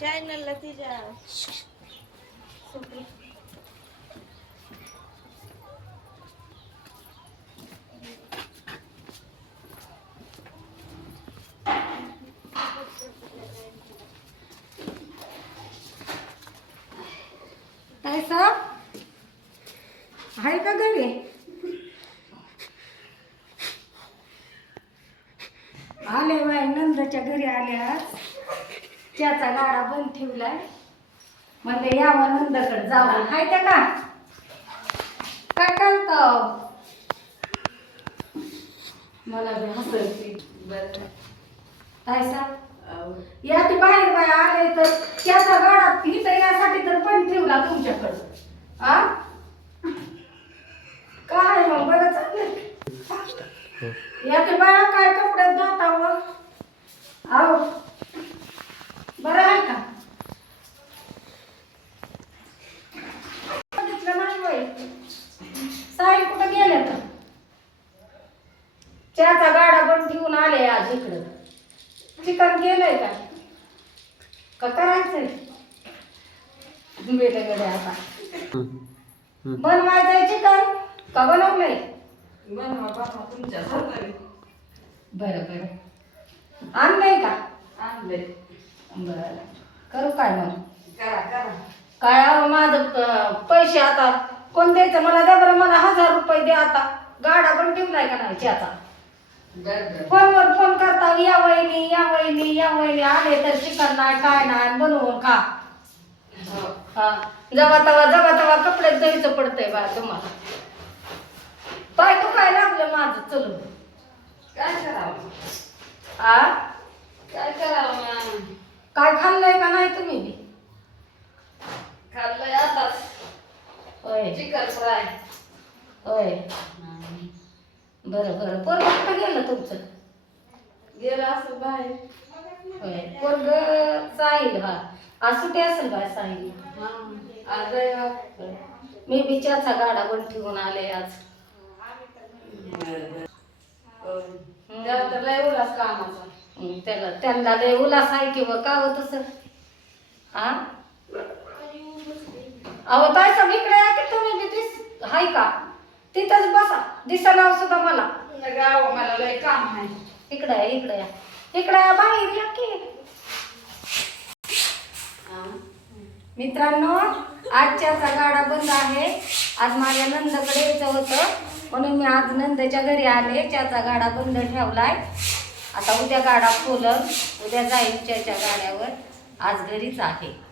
चॅनलला तिच्या काय साहेब आहे का घरी? आले बाय नंदच्या घरी आले त्याचा गाडा बंद ठेवलाय म्हणले यावं नंदकडे जावं. हाय त्या का? काय करतो? मला बी हसायची बरं. काय साहेब या ते बाहेर बाय आले तर त्याचा गाडा इथं यासाठी तर पण ठेवला तुमच्याकडं. आ? काय मग बरं चाललंय या ते बाया काय कपडे धुतावं आहो बरं आहे का बघितलं नाही बाई साहिल कुठं गेले तर चहाचा गाडा पण ठेवून आले आज इकडं चिकन केलंय का? का करायचंय? वेगळे आता. बनवायचंय चिकन? का बनवलंय? बनवा बाबा तुमच्या बरं बरं. आणलंय का? आणले बरं. करू काय मग? करा करा. काय अहो माझं अं, पैसे आता. कोण द्यायचं मला? द्या बरं मला हजार रुपये द्या आता. गाडा पण ठेवलाय का नाही त्याचा? बर बर. फोनवर फोन करता या वहिनी या वहिनी आले तर नाही काय नाही बनवून खा हो. हा जवा तवा जवा तवा कपडे द्यायचं पडतंय बा तुम्हाला. पाय तू काय लागलं माझं चलून. काय करावं? आ? काय करावं काय खाल्लंय का नाही तुम्ही? खाल्लंय आताच. होय. Chicken fry. होय. बरं बरं. कुठं गेलं तुमचं? गेलं असं बाहेर. पोरग साहिल हा. आज सुट्टी असेल का साहिल. हा. आज. मी बिचारचा गाडा पण ठेवून आले आज. त्याला लय उल्हास कामाचा. त्याला त्यांना लय उल्हास आहे किंवा का हो तसं? हा अहो ताई सब इकडे या की तुम्ही दिस हाय का? तिथंच बसा. दिसना सुद्धा मला. गाव मला लय काम आहे. इकडे या इकडे या. इकडे या बाहेर या की. मित्रांनो आजच्याचा गाडा बंद आहे. आज माझ्या नंदकडे यायचं होतं. म्हणून मी आज नंदच्या घरी आले. त्याचा गाडा बंद ठेवलाय. आता उद्या गाडा खोलन. उद्या जाईल त्याच्या गाड्यावर. आज घरीच आहे.